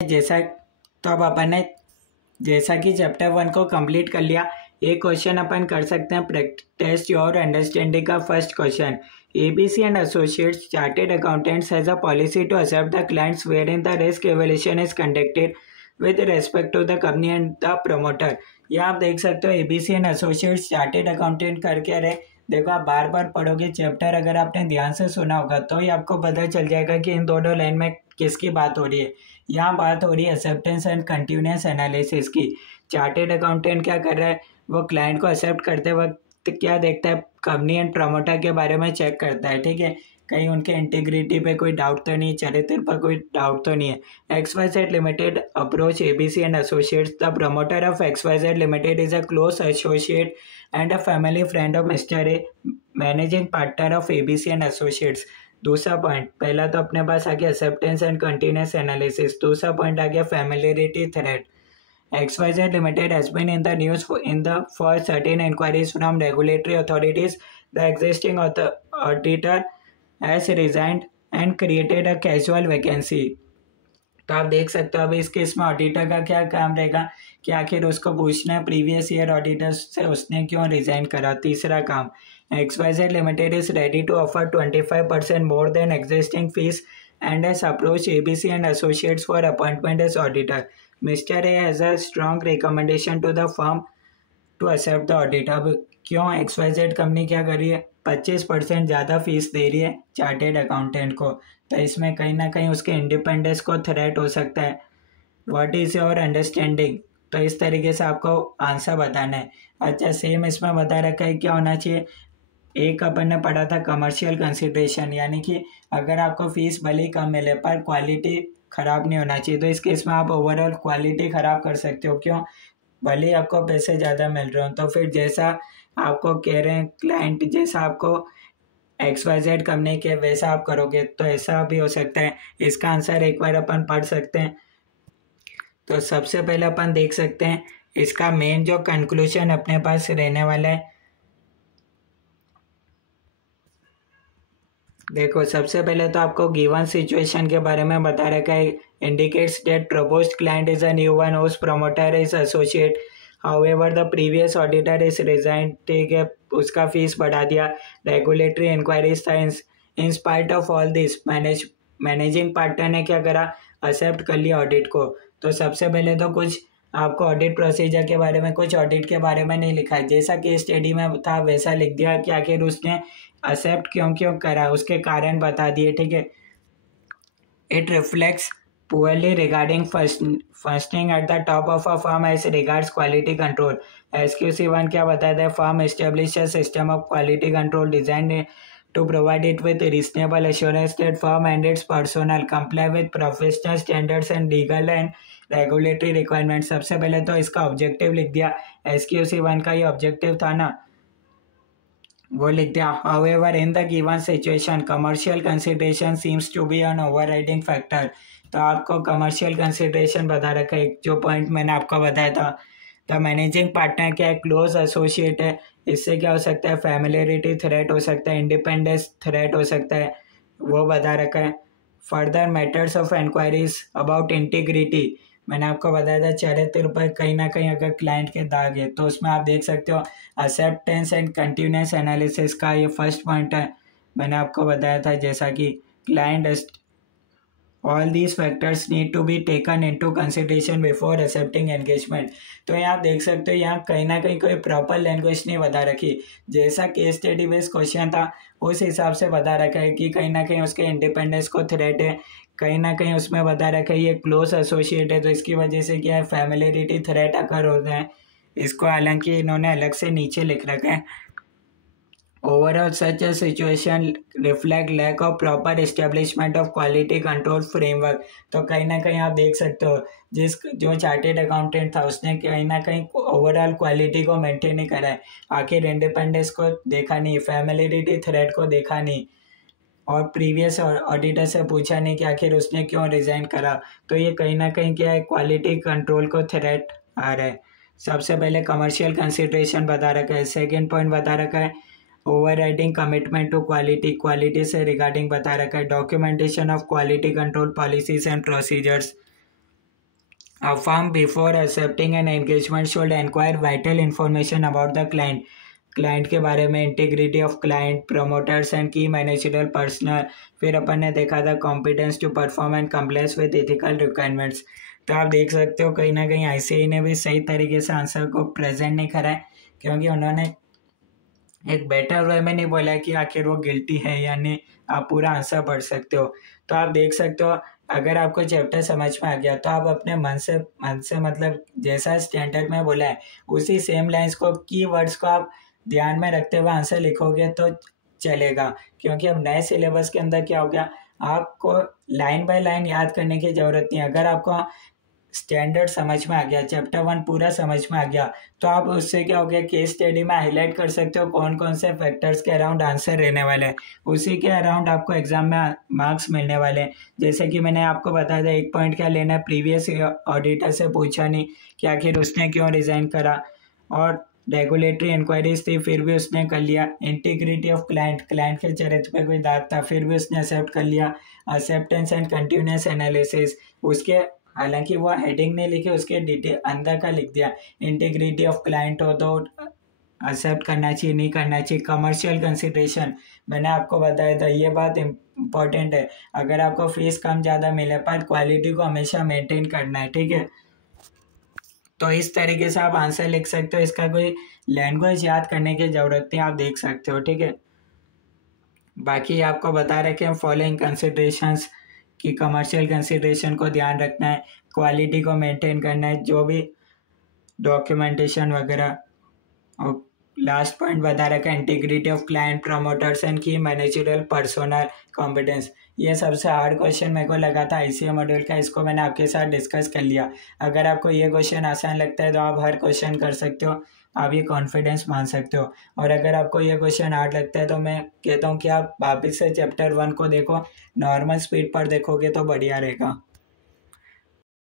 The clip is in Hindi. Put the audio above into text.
जैसा तो अब अपन ने जैसा कि चैप्टर 1 को कंप्लीट कर लिया। एक क्वेश्चन अपन कर सकते हैं टेस्ट योर अंडरस्टैंडिंग का। First question, ABC and associates chartered accountants has a policy to accept the clients wherein the risk evaluation is conducted with respect to the company and the promoter. यहाँ आप देख सकते हो ABC and associates chartered accountant करके रहे। देखो आप बार बार पढ़ोगे चैप्टर, अगर आपने ध्यान से सुना होगा तो ही आपको पता चल जाएगा कि इन दोनों लाइन में किसकी बात हो रही है। यहाँ बात हो रही है एक्सेप्टेंस एंड कंटिन्यूअस एनालिसिस की। चार्टेड अकाउंटेंट क्या कर रहा है, वो क्लाइंट को एक्सेप्ट करते वक्त क्या देखता है, कंपनी एंड प्रमोटर के बारे में चेक करता है। ठीक है, कहीं उनके इंटीग्रिटी पे कोई डाउट तो नहीं, चरित्र पर कोई डाउट तो नहीं है। XYZ limited approach ABC and associates. The promoter of XYZ limited is a close associate and a family friend of mister A, managing partner of ABC and associates. दूसरा पॉइंट, पहला तो अपने पास आ गया एक्सेप्टेंस एंड कंटिन्यूअस एनालिसिस। दूसरा पॉइंट आ गया familiarity threat. XYZ Limited has been in the news for certain inquiries from regulatory authorities. The existing auditor has resigned and created a casual vacancy. तो आप देख सकते हो अभी इस केस में ऑडिटर का क्या काम रहेगा कि आखिर उसको पूछना है प्रीवियस ईयर ऑडिटर से उसने क्यों रिजाइन करा। तीसरा काम, XYZ Limited is ready to offer 25% more than existing fees and has approached ABC and Associates for appointment as auditor. Mr. A has a strong recommendation to the firm to accept the audit. अब क्यों XYZ कंपनी क्या कर रही है, 25% ज़्यादा फीस दे रही है चार्टेड अकाउंटेंट को, तो इसमें कहीं ना कहीं उसके इंडिपेंडेंस को थ्रेट हो सकता है। व्हाट इज़ योर अंडरस्टैंडिंग, तो इस तरीके से आपको आंसर बताना है। अच्छा, सेम इसमें बता रखा है क्या होना चाहिए। एक अपन ने पढ़ा था कमर्शियल कंसिडरेशन, यानी कि अगर आपको फीस भले ही कम मिले पर क्वालिटी ख़राब नहीं होना चाहिए। तो इस केस में आप ओवरऑल क्वालिटी ख़राब कर सकते हो। क्यों, भले ही आपको पैसे ज़्यादा मिल रहे हो, तो फिर जैसा आपको कह रहे हैं क्लाइंट, जैसा आपको XYZ कंपनी के वैसा आप करोगे तो ऐसा भी हो सकता है। इसका आंसर एक बार अपन पढ़ सकते हैं। तो सबसे पहले अपन देख सकते हैं इसका मेन जो कंक्लूजन अपने पास रहने वाला है। देखो सबसे पहले तो आपको गिवन सिचुएशन के बारे में बता रखा है। Indicates that proposed client is a new one whose promoter is associate, however the previous auditor is resign. ठीक है, उसका फीस बढ़ा दिया। रेगुलेटरी इंक्वायरीज था। In spite of all this managing partner ने क्या करा, एक्सेप्ट कर लिया ऑडिट को। तो सबसे पहले तो कुछ आपको ऑडिट प्रोसीजर के बारे में, कुछ ऑडिट के बारे में नहीं लिखा है, जैसा केस स्टडी में था वैसा लिख दिया कि आखिर उसने एक्सेप्ट क्यों करा, उसके कारण बता दिए। ठीक है, it reflects poorly regarding firsting at the top of a firm as regards quality control. SQC1 क्या बताता है, firm establish system of quality control design to provide it with reasonable assurance that firm and its personnel comply with professional standards and legal and regulatory requirements। सबसे पहले तो इसका ऑब्जेक्टिव लिख दिया। SQC1 का ये ऑब्जेक्टिव था ना, वो लिख दिया। However, in the given situation, commercial consideration seems to be an overriding factor। तो आपको कमर्शियल कंसिडरेशन बता रखा है, जो पॉइंट मैंने आपको बताया था। द मैनेजिंग पार्टनर क्या है, क्लोज एसोसिएट है। इससे क्या हो सकता है, फैमिलियरिटी थ्रेट हो सकता है, इंडिपेंडेंस थ्रेट हो सकता है, वो बता रखा है। Further matters of inquiries about integrity, मैंने आपको बताया था चरित्र पर कहीं ना कहीं अगर क्लाइंट के दाग है तो उसमें आप देख सकते हो एक्सेप्टेंस एंड कंटिन्यूअस एनालिसिस का ये फर्स्ट पॉइंट है। मैंने आपको बताया था जैसा कि client All these factors need to be taken into consideration before accepting engagement। तो यहाँ देख सकते हो यहाँ कहीं ना कहीं कोई प्रॉपर लैंग्वेज नहीं बता रखी। जैसा केस स्टडी बेस्ड क्वेश्चन था उस हिसाब से बता रखा है कि कहीं ना कहीं उसके इंडिपेंडेंस को थ्रेट है, कहीं ना कहीं उसमें बता रखा है ये क्लोज एसोसिएट है, तो इसकी वजह से क्या है, फैमिलियरिटी थ्रेट अकर होता है। इसको हालांकि इन्होंने अलग से नीचे लिख रखा है। Overall, such a situation reflect lack of proper establishment of quality control framework। तो कहीं ना कहीं आप देख सकते हो जो चार्टेड अकाउंटेंट था उसने कहीं ना कहीं ओवरऑल क्वालिटी को मेंटेन नहीं करा है। आखिर इंडिपेंडेंस को देखा नहीं, फैमिलियरिटी थ्रेट को देखा नहीं, और प्रीवियस ऑडिटर से पूछा नहीं कि आखिर उसने क्यों रिजाइन करा। तो ये कहीं ना कहीं क्या है, क्वालिटी कंट्रोल को थ्रेट आ रहा है। सबसे पहले कमर्शियल कंसिडरेशन बता रखा है। सेकेंड पॉइंट बता रखा है overriding commitment to quality, quality से रिगार्डिंग बता रखा है। Documentation of quality control policies and procedures. A firm before accepting an engagement should inquire vital information about the client. Client के बारे में, integrity of client, promoters and की मैनेजरल पर्सनल। फिर अपन ने देखा था competence to perform and compliance with ethical requirements. तो आप देख सकते हो कहीं ना कहीं आईसीएआई ने भी सही तरीके से आंसर को प्रेजेंट नहीं करा है, क्योंकि उन्होंने एक बेटर वे में नहीं बोला है कि आखिर वो गिल्टी है या नहीं। आप पूरा आंसर पढ़ सकते हो। तो आप देख सकते हो अगर आपको चैप्टर समझ में आ गया तो आप अपने मन से मतलब जैसा स्टैंडर्ड में बोला है उसी सेम लाइंस को, की वर्ड्स को आप ध्यान में रखते हुए आंसर लिखोगे तो चलेगा। क्योंकि अब नए सिलेबस के अंदर क्या हो गया, आपको लाइन बाय लाइन याद करने की ज़रूरत नहीं। अगर आपको स्टैंडर्ड समझ में आ गया, चैप्टर 1 पूरा समझ में आ गया, तो आप उससे क्या हो गया, केस स्टडी में हाईलाइट कर सकते हो कौन कौन से फैक्टर्स के अराउंड आंसर रहने वाले हैं। उसी के अराउंड आपको एग्जाम में मार्क्स मिलने वाले हैं। जैसे कि मैंने आपको बताया था, एक पॉइंट क्या लेना है, प्रीवियस ऑडिटर से पूछा नहीं कि आखिर उसने क्यों रिजाइन करा, और रेगुलेटरी इंक्वायरीज थी फिर भी उसने कर लिया। इंटीग्रिटी ऑफ क्लाइंट, क्लाइंट के चरित्र पे कोई दाग था फिर भी उसने एक्सेप्ट कर लिया। एक्सेप्टेंस एंड कंटिन्यूस एनालिसिस, उसके हालांकि वो हेडिंग नहीं लिखी, उसके डिटेल अंदर का लिख दिया। इंटीग्रिटी ऑफ क्लाइंट हो तो एक्सेप्ट करना चाहिए नहीं करना चाहिए। कमर्शियल कंसिडरेशन, मैंने आपको बताया था, ये बात इम्पोर्टेंट है। अगर आपको फीस कम ज़्यादा मिले पर क्वालिटी को हमेशा मेंटेन करना है, ठीक है। तो इस तरीके से आप आंसर लिख सकते हो, इसका कोई लैंग्वेज याद करने की ज़रूरत नहीं, आप देख सकते हो, ठीक है। बाकी आपको बता रखे हैं फॉलोइंग कंसिडरेशंस कि कमर्शियल कंसिडरेशन को ध्यान रखना है, क्वालिटी को मेंटेन करना है, जो भी डॉक्यूमेंटेशन वगैरह, और लास्ट पॉइंट बता रखा है integrity of client, promoters and की मैनेजरल पर्सोनल कॉम्पिटेंस। ये सबसे हार्ड क्वेश्चन मेरे को लगा था आईसीए मॉड्यूल का, इसको मैंने आपके साथ डिस्कस कर लिया। अगर आपको ये क्वेश्चन आसान लगता है तो आप हर क्वेश्चन कर सकते हो, आप ये कॉन्फिडेंस मान सकते हो। और अगर आपको ये क्वेश्चन हार्ड लगता है तो मैं कहता हूँ कि आप वापस से चैप्टर 1 को देखो, नॉर्मल स्पीड पर देखोगे तो बढ़िया रहेगा।